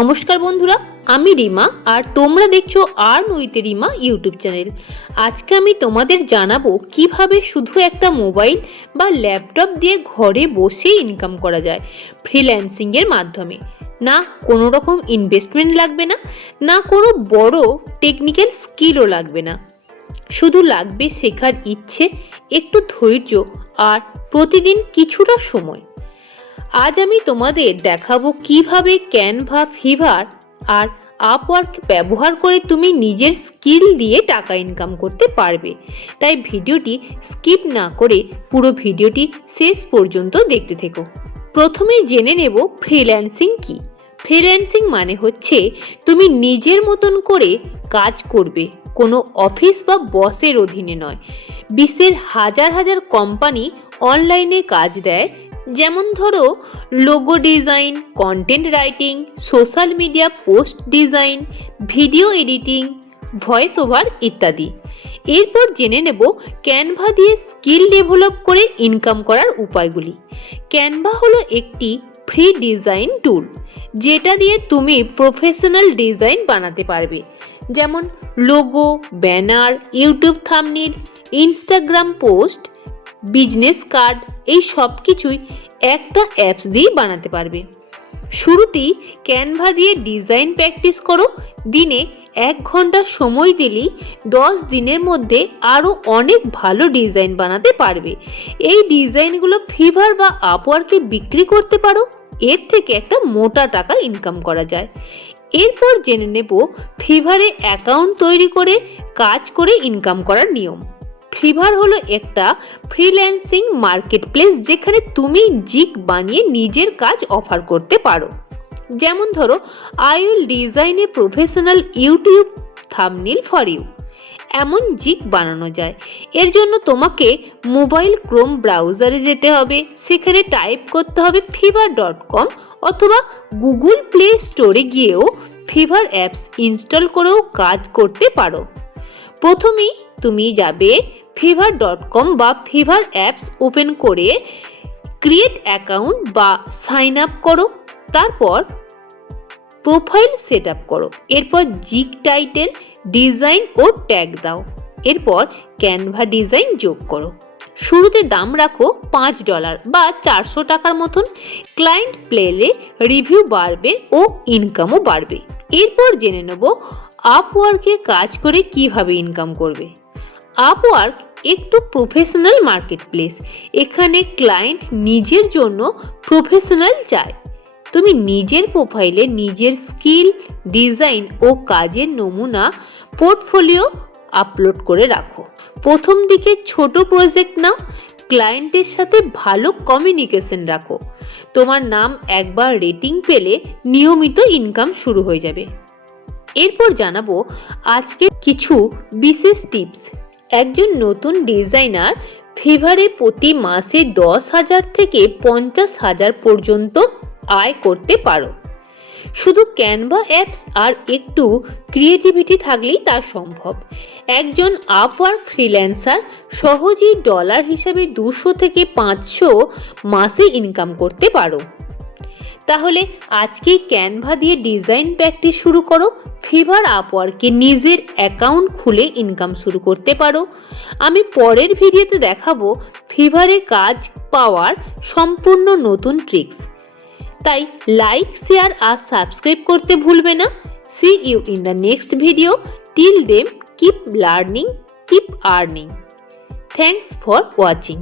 নমস্কার বন্ধুরা, আমি রিমা আর তোমরা দেখছ আর নইতে রিমা ইউটিউব চ্যানেল। আজকে আমি তোমাদের জানাব কীভাবে শুধু একটা মোবাইল বা ল্যাপটপ দিয়ে ঘরে বসে ইনকাম করা যায় ফ্রিল্যান্সিং এর মাধ্যমে। না কোনো রকম ইনভেস্টমেন্ট লাগবে না না কোনো বড় টেকনিক্যাল স্কিলও লাগবে না। শুধু লাগবে শেখার ইচ্ছে, একটু ধৈর্য আর প্রতিদিন কিছুটা সময়। আজ আমি তোমাদের দেখাবো কীভাবে ক্যানভা ফিভার আর আপওয়ার্ক ব্যবহার করে তুমি নিজের স্কিল দিয়ে টাকা ইনকাম করতে পারবে। তাই ভিডিওটি স্কিপ না করে পুরো ভিডিওটি শেষ পর্যন্ত দেখতে থেকো। প্রথমে জেনে নেব ফ্রিল্যান্সিং কি। ফ্রিল্যান্সিং মানে হচ্ছে তুমি নিজের মতন করে কাজ করবে, কোনো অফিস বা বসের অধীনে নয়। বিশ্বের হাজার হাজার কোম্পানি অনলাইনে কাজ দেয় যেমন ধরো logo design content writing social media post design video editing voice over ইত্যাদি। এরপর জেনে নেব ক্যানভা দিয়ে স্কিল ডেভেলপ করে ইনকাম করার উপায়গুলি। ক্যানভা হলো একটি ফ্রি ডিজাইন টুল যেটা দিয়ে তুমি প্রফেশনাল ডিজাইন বানাতে পারবে। যেমন logo banner YouTube thumbnail Instagram post business card এই সব কিছুই একটা অ্যাপস দিয়েই বানাতে পারবে। শুরুতেই ক্যানভা দিয়ে ডিজাইন প্র্যাকটিস করো, দিনে এক ঘণ্টা সময় দিলেই দশ দিনের মধ্যে আরও অনেক ভালো ডিজাইন বানাতে পারবে। এই ডিজাইনগুলো ফিভার বা আপওয়ার্কে বিক্রি করতে পারো, এর থেকে একটা মোটা টাকা ইনকাম করা যায়। এরপর জেনে নেব ফিভারে অ্যাকাউন্ট তৈরি করে কাজ করে ইনকাম করার নিয়ম। ফিভার হলো একটা ফ্রিল্যান্সিং মার্কেট প্লেস যেখানে তুমি জিক বানিয়ে নিজের কাজ অফার করতে পারো। যেমন ধরো I will design a professional YouTube thumbnail for you এমন জিক বানানো যায়। এর জন্য তোমাকে মোবাইল ক্রোম ব্রাউজারে যেতে হবে। সেখানে টাইপ করতে হবে ফিভার ডট কম অথবা গুগল প্লে স্টোরে গিয়েও ফিভার অ্যাপস ইনস্টল করেও কাজ করতে পারো। প্রথমেই তুমি যাবে ফিভার ডট কম বা ফিভার অ্যাপস ওপেন করে ক্রিয়েট অ্যাকাউন্ট বা সাইন আপ করো। তারপর প্রোফাইল সেট আপ করো। এরপর জিক টাইটেল ডিজাইন ও ট্যাগ দাও। এরপর ক্যানভা ডিজাইন যোগ করো। শুরুতে দাম রাখো পাঁচ ডলার বা চারশো টাকার মতন। ক্লায়েন্ট প্লেলে রিভিউ বাড়বে ও ইনকামও বাড়বে। এরপর জেনে নেব আপওয়ার্কে কাজ করে কীভাবে ইনকাম করবে। আপওয়ার্ক একটু প্রফেশনাল মার্কেট প্লেস এখানে ক্লায়েন্ট নিজের জন্য প্রফেশনাল চায়। তুমি নিজের প্রোফাইলে নিজের স্কিল ডিজাইন ও কাজের নমুনা পোর্টফোলিও আপলোড করে রাখো। প্রথম দিকে ছোট প্রজেক্ট নাও ক্লায়েন্টের সাথে ভালো কমিউনিকেশন রাখো। তোমার নাম একবার রেটিং পেলে নিয়মিত ইনকাম শুরু হয়ে যাবে। এরপর জানাব আজকে কিছু বিশেষ টিপস একজন নতুন ডিজাইনার ফিভারে প্রতি মাসে দশ হাজার থেকে পঞ্চাশ হাজার পর্যন্ত আয় করতে পারো। শুধু ক্যানভা অ্যাপস আর একটু ক্রিয়েটিভিটি থাকলেই তা সম্ভব। একজন আপওয়ার্ক ফ্রিল্যান্সার সহজেই ডলার হিসাবে দুশো থেকে পাঁচশো মাসে ইনকাম করতে পারো। তাহলে আজকেই ক্যানভা দিয়ে ডিজাইন প্র্যাকটিস শুরু করো ফিভার আপওয়ার্কে নিজের অ্যাকাউন্ট খুলে ইনকাম শুরু করতে পারো। আমি পরের ভিডিওতে দেখাবো ফিভারে কাজ পাওয়ার সম্পূর্ণ নতুন ট্রিক্স তাই লাইক শেয়ার আর সাবস্ক্রাইব করতে ভুলবে না। See you in the next video till then keep learning keep earning thanks for watching